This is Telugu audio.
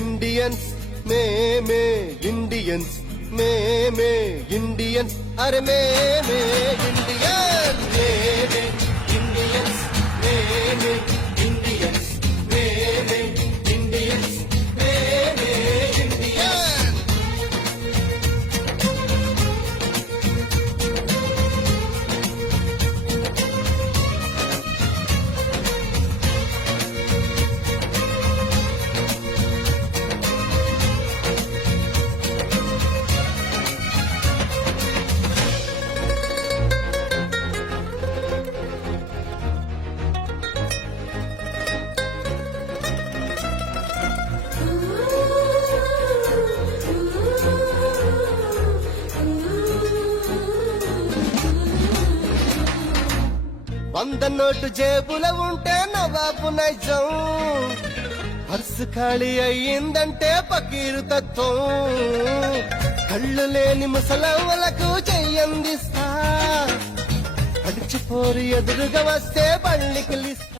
இண்டியன்ஸ் மே மே இண்டியன்ஸ் மே மே இண்டியன்ஸ் அரே மே மே இண்டியன்ஸ் వంద నోటు జేబుల ఉంటే నవాబు నైజం. పర్సు ఖాళీ అయ్యిందంటే పకీరు తత్వం. కళ్ళు లేని ముసలమ్మలకు చెయ్యందిస్తా అడిచిపోరు ఎదురుగా వస్తే బళ్ళికిలిస్తా